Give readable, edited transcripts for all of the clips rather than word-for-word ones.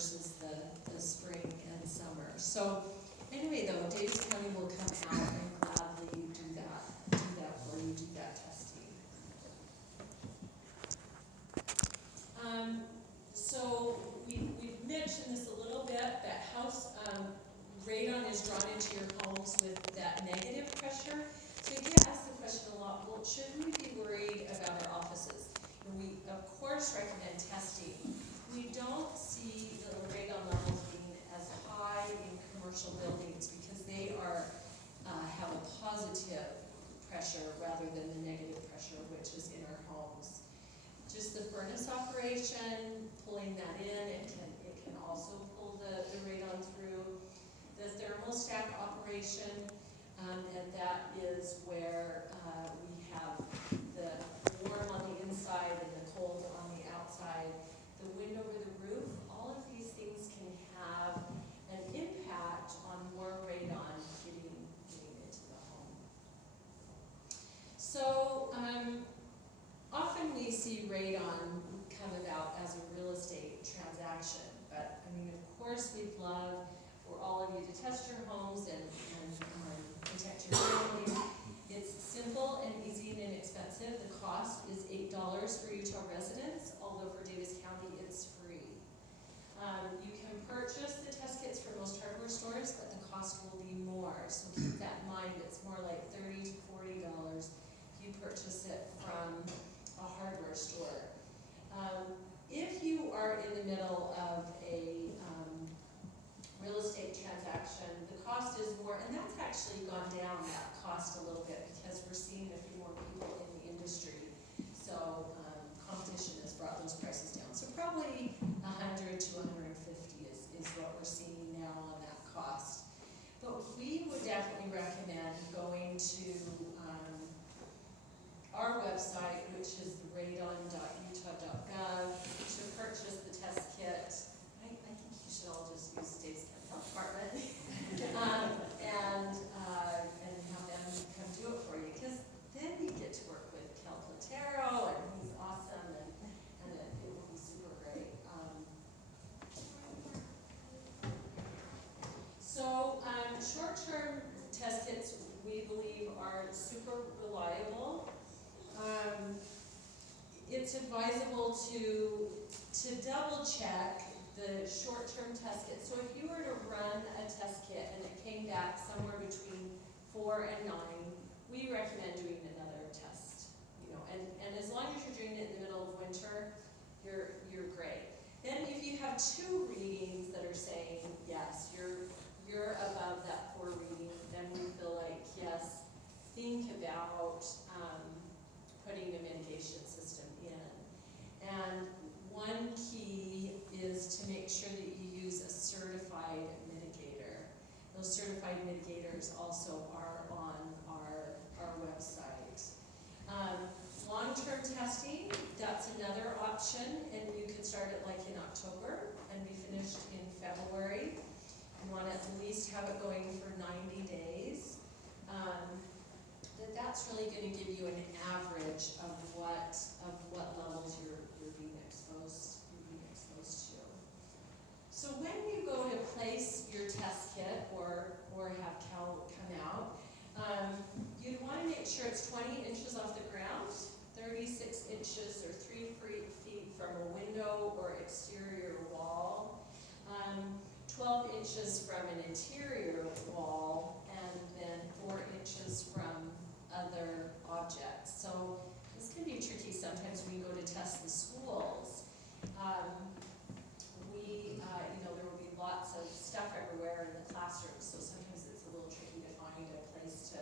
versus the spring and summer. So anyway though, Davis County will come out and gladly do that for you, do that testing. So we've mentioned this a little bit, that radon is drawn into your homes with that negative pressure. So you get asked the question a lot, well, should we be worried about our offices? And we, of course, recommend testing. We don't see the radon levels being as high in commercial buildings because they are have a positive pressure rather than the negative pressure, which is in our homes. Just the furnace operation, pulling that in, it can also pull the radon through. The thermostat operation, and that is where we have the warm on the inside and the cold on the outside. The wind over the roof, all of these things can have an impact on more radon getting into the home. So often we see radon come about as a real estate transaction, but I mean, of course, we'd love for all of you to test your homes and protect your family. It's simple and easy and inexpensive. The cost is $8 for Utah residents, although for Davis County it's free. You can purchase the test kits from most hardware stores, but the cost will be more. So keep that in mind. It's more like $30 to $40 if you purchase it from a hardware store. If you are in the middle of a real estate transaction, the cost is more, and that's actually gone down, that cost a little bit, because we're seeing a few more people in the industry. So competition has brought those prices down. So probably 100 to 150 is what we're seeing now on that cost. But we would definitely recommend going to our website, which is radon.utah.gov, to purchase the test kit. I think you should all just use Davis County Health Department and have them come do it for you, because then you get to work with Kel Platero, and he's awesome, and it will be super great. So short-term test kits, we believe, are super reliable. It's advisable to double check the short-term test kit. So if you were to run a test kit and it came back somewhere between 4 and 9, we recommend doing another test. And as long as you're doing it in the middle of winter, you're great. Then if you have 2 readings that are saying yes, you're above that 4 reading, then we feel like yes, think about putting a mitigation system in. And one key is to make sure that you use a certified mitigator. Those certified mitigators also are on our website. Long-term testing, that's another option, and you could start it like in October and be finished in February. You want to at least have it going for 90 days. That's really going to give you an average of what levels you're being exposed to. So when you go to place your test kit or have Cal come out, you'd want to make sure it's 20 inches off the ground, 36 inches or 3 feet from a window or exterior wall, 12 inches from an interior wall, and then 4 inches from other objects. So this can be tricky sometimes when you go to test the schools. There will be lots of stuff everywhere in the classroom, so sometimes it's a little tricky to find a place to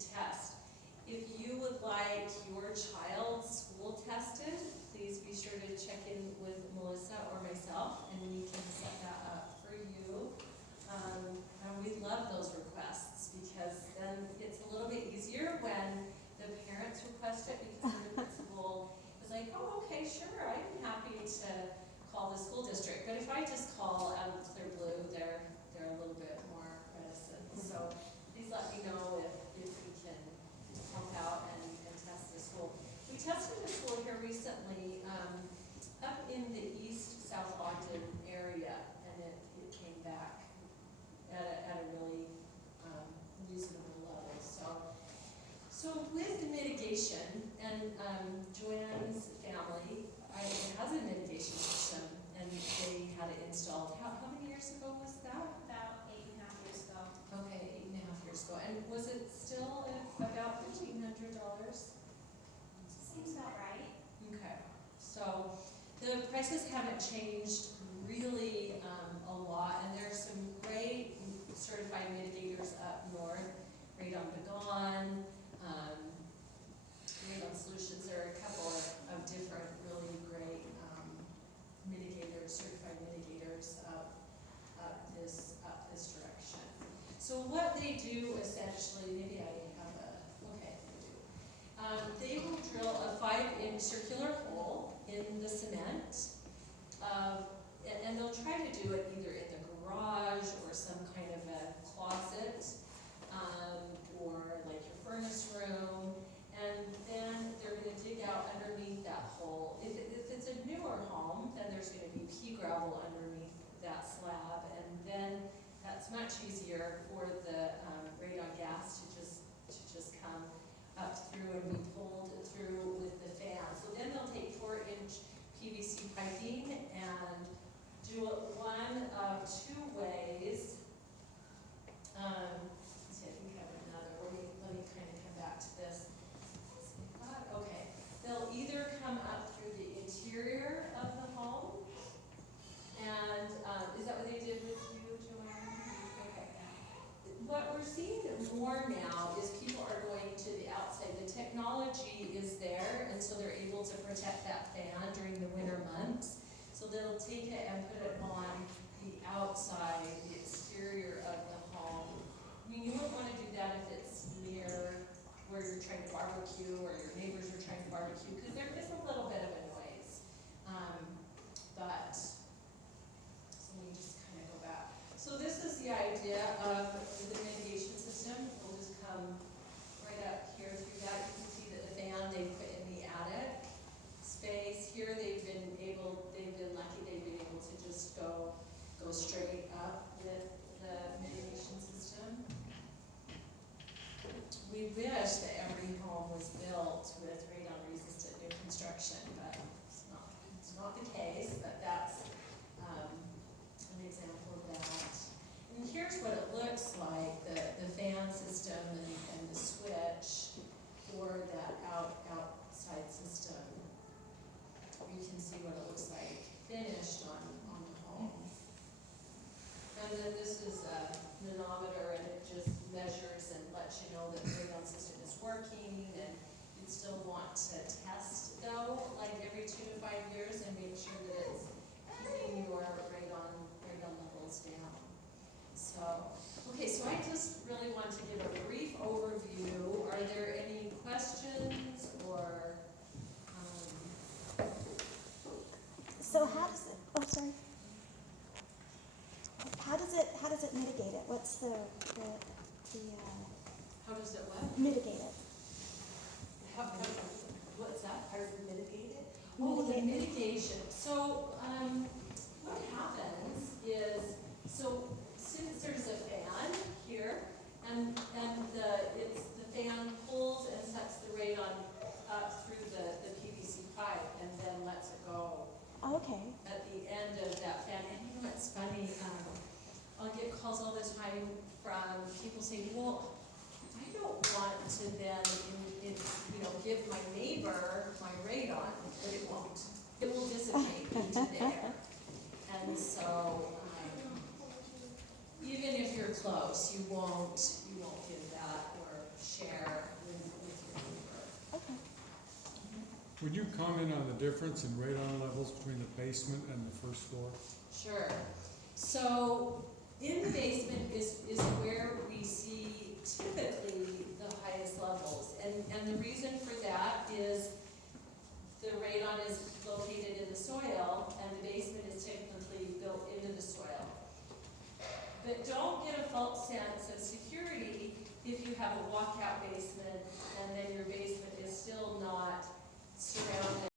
test. If you would like your child's school tested, please be sure to check in with Melissa or myself, and we can set that up for you. And we love those requests, because then it's a little bit easier when the parents request it, So with mitigation, and Joanne's family has a mitigation system, and they had it installed, how many years ago was that? About 8.5 years ago. Okay, 8.5 years ago, and was it still at about $1,500? Seems about right. Okay, so the prices haven't changed really a lot, and there's some great certified mitigators up north, Radon Begon, Radon Solutions. There are a couple of different really great mitigators, certified mitigators up this direction. So what they do essentially, maybe I have okay, they will drill a 5-inch circular hole in the cement, and they'll try to do it either in the garage or some kind of a closet, or like your furnace room, and then they're going to dig out underneath that hole. If it's a newer home, then there's going to be pea gravel underneath that slab, and then that's much easier for the radon gas to just come up through and be pulled through with the fan. So then they'll take 4-inch PVC piping and do it one of two ways. Let's see, I think I have another. Let me kind of come back to this. Okay, they'll either come up through the interior of the home, and is that what they did with you, Joanne? Okay. What we're seeing more now is people are going to the outside. The technology is there, and so they're able to protect that fan during the winter months. So they'll take it and put it on the outside, the exterior of the home. I mean, you wouldn't want to do that if it's near where you're trying to barbecue or your neighbors are trying to barbecue, because there is a little bit of a noise. But so let me just kind of go back. So this is the idea of the mitigation system. We'll just come right up here through that. You can see that the fan they put in the attic space. Here they've been lucky, they've been able to just go straight up with the mitigation system. We wish that every home was built with radon resistant new construction, but it's not the case, but that's an example of that. And here's what it looks like, the fan system and the switch for that outside system. You can see what it looks like finished on the home. And then this is a manometer, and it just measures and lets you know that the radon system is working. And you'd still want to test though, like every 2 to 5 years, and make sure that it's keeping your radon levels down. So, okay, so I just really want to give a brief overview. Are there any questions or? So how does it, oh, sorry. How does it mitigate it? What's the How does it what? mitigate it? What's that? How does it mitigate it? Oh, the mitigation. So, what happens is, so since there's a fan here, and the fan pulls and sucks the radon up through the PVC pipe and then lets it go Okay. at the end of that fan. And you know what's funny? I'll get calls all the time from people saying, well, I don't want to then, give my neighbor my radon, but it won't. It will dissipate into the air. And so, even if you're close, you won't give that or share with your neighbor. Okay. Would you comment on the difference in radon levels between the basement and the first floor? Sure. So in the basement is where we see typically the highest levels. And the reason for that is the radon is located in the soil, and the basement is technically built into the soil. But don't get a false sense of security if you have a walkout basement and then your basement is still not surrounded